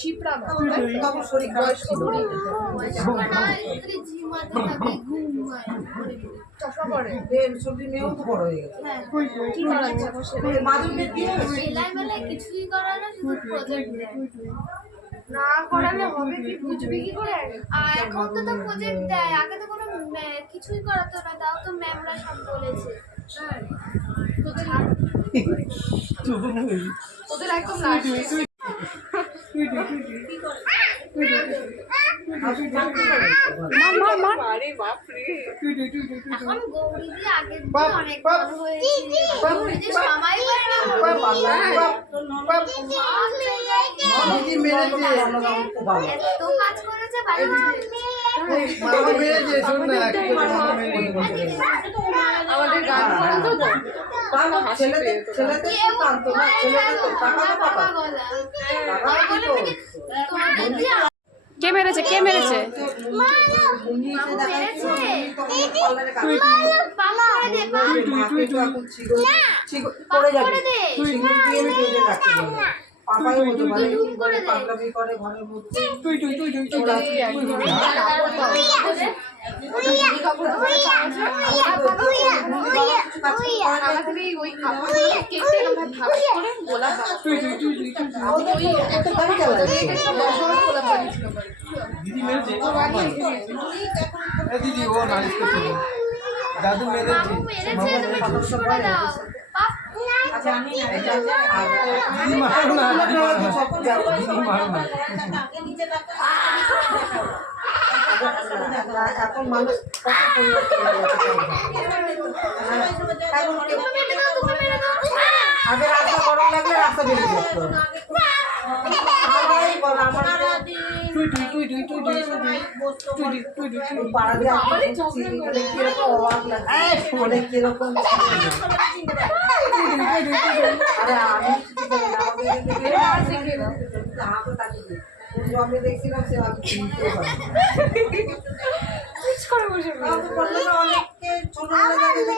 শিপ্রা তখন শরীর খারাপ ছিল। চশমা পরে সবজির মেয়েও তো বড় হয়ে গেছে। কি করাচ্ছে এখন সেলাই? মাদুরের বিয়ে হয়েছে। সেলাই মেলে কিছুই করা না, শুধু প্রজেক্ট দেয়। না করালে হবে কি, বুঝবি কি করে? আর এখন তো প্রজেক্ট দেয়, আগে তো কোনো কিছুই করাতো না, তাও তো ম্যামরা সব বলেছে। তো ছাড়, তোদের একদম লাস্ট এখন গৌরীদি আগের দিন অনেক বড় হয়েছে, গৌরীদি সময় পায় না। দিদি মেরেছে। এত কাজ করেছে ভালো মামা মেরেছে, শোন না, আমাদের গান করাতো তো ছেলেদের তো কাঁদতো না, ছেলেদের তো টাকা তো পাকা। টাকা দিত। কে মেরেছে? কে মেরেছে? পড়ে যাবে। ছিগুর দিয়ে বেঁধে রাখতে বলে। পাপাই হতো মানে পাগলামি করে ঘরের মধ্যে। ওই কাপড়গুলোকে কেটে এরকম ভাগ করে গোলা দিদি মেরেছে। দিদি ও নালিশ করছে, দাদু মেরেছে। দিদি মারো না, দিদি মারো না। এখন মানুষ কত পরিবর্তন হয়ে গেছে। আগে রাস্তা গরম লাগলে রাস্তা বেরিয়ে যেত। পাড়া দিয়ে কিরকম অবাক লাগে, অনেক কিরকম। আরে আমি আমি দেখছিলাম সে আমি চিনতে পারি। অনেককে ছোটবেলা থেকে